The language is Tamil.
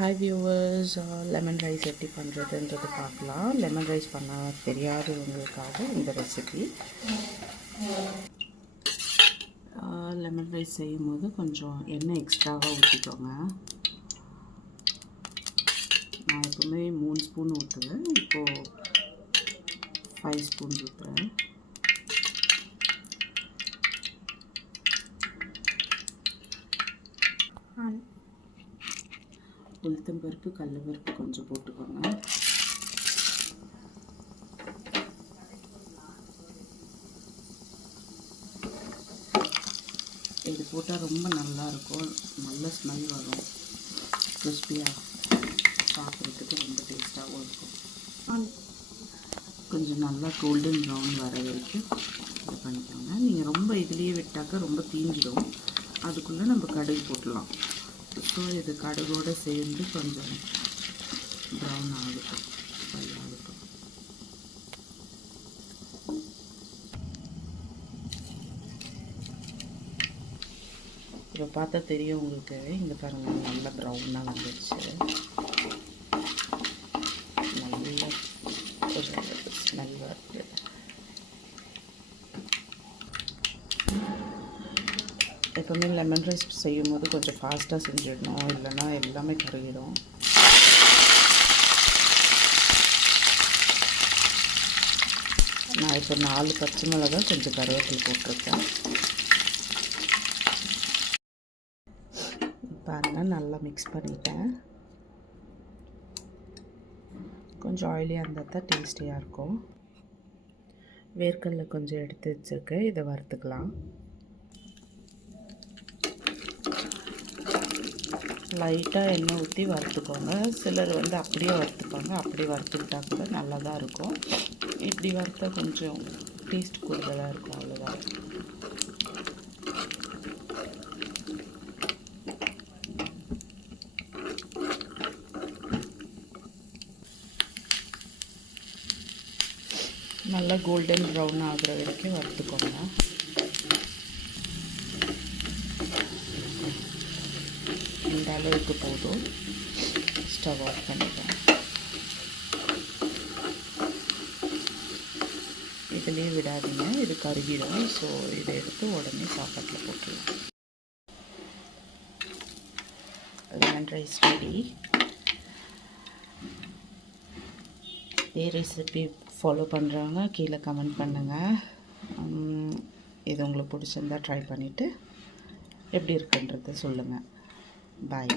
ஹாய் வியூவர்ஸ், லெமன் ரைஸ் எப்படி பண்ணுறதுன்றது பார்க்கலாம். லெமன் ரைஸ் பண்ண தெரியாதவங்களுக்காக இந்த ரெசிபி. லெமன் ரைஸ் செய்யும் போது கொஞ்சம் எண்ணெய் எக்ஸ்ட்ராவாக ஊற்றிக்கோங்க. நான் எப்பவுமே 3 ஸ்பூன் ஊற்றுவேன், இப்போது 5 ஸ்பூன்ஸ் ஊற்றுறேன். உளுத்தம்பருப்பு, கடலைப்பருப்பு கொஞ்சம் போட்டுக்கோங்க. இது போட்டால் ரொம்ப நல்லாயிருக்கும், நல்ல ஸ்மெல் வரும், கிறிஸ்பியாக சாப்பிட்றதுக்கு ரொம்ப டேஸ்ட்டாகவும் இருக்கும். கொஞ்சம் நல்லா கோல்டன் ப்ரௌன் வர வரைக்கும் இது பண்ணிக்கோங்க. நீங்கள் ரொம்ப இதுலேயே விட்டாக்கா ரொம்ப தீஞ்சிடும், அதுக்குள்ளே நம்ம கடுகு போட்டுடலாம். ஸோ இது கடுகோடு சேர்ந்து கொஞ்சம் ப்ரௌன் ஆகட்டும், ஃப்ரை ஆகட்டும். இப்போ பார்த்தா தெரியும் உங்களுக்கு, இங்கே பாருங்கள், நல்லா ப்ரௌனாக வந்துடுச்சு. நல்ல ஒரு ஸ்மெல் வருது. எப்போவுமே லெமன் ரைஸ் செய்யும் போது கொஞ்சம் ஃபாஸ்ட்டாக செஞ்சிடணும், இல்லைன்னா எல்லாமே கருகிடும். நான் இப்போ 4 பச்சை மிளகாய், கொஞ்சம் கருவேப்பிலை போட்டிருக்கேன். பாருங்கள், நல்லா மிக்ஸ் பண்ணிட்டேன். கொஞ்சம் ஆயிலியாக இருந்தால் தான் டேஸ்டியாக இருக்கும். வேர்க்கடலை கொஞ்சம் எடுத்து வச்சுருக்கேன், இதை வறுத்துக்கலாம். லைட்டாக எண்ணெய் ஊற்றி வறுத்துக்கோங்க. சிலர் அப்படியே வறுத்துப்பாங்க, அப்படி வறுத்துக்கிட்டால் கூட நல்லா தான் இருக்கும். இப்படி வறுத்தா கொஞ்சம் டேஸ்ட் கூடுதலாக இருக்கும், அவ்வளோதான். நல்லா கோல்டன் ப்ரௌன் ஆகுற வரைக்கும் வறுத்துக்கோங்க. இந்த அளவுக்கு போதும், ஸ்டவ் ஆஃப் பண்ணிட்டேன். இதிலே விடாதீங்க, இது கருகிடும். ஸோ இதை எடுத்து உடனே சாப்பாட்டில் போட்டுடலாம். Lemon rice ready. இதே ரெசிபி ஃபாலோ பண்ணுறாங்க, கீழே கமெண்ட் பண்ணுங்கள். இது உங்களுக்கு பிடிச்சிருந்தா ட்ரை பண்ணிவிட்டு எப்படி இருக்குன்றதை சொல்லுங்கள். Bye.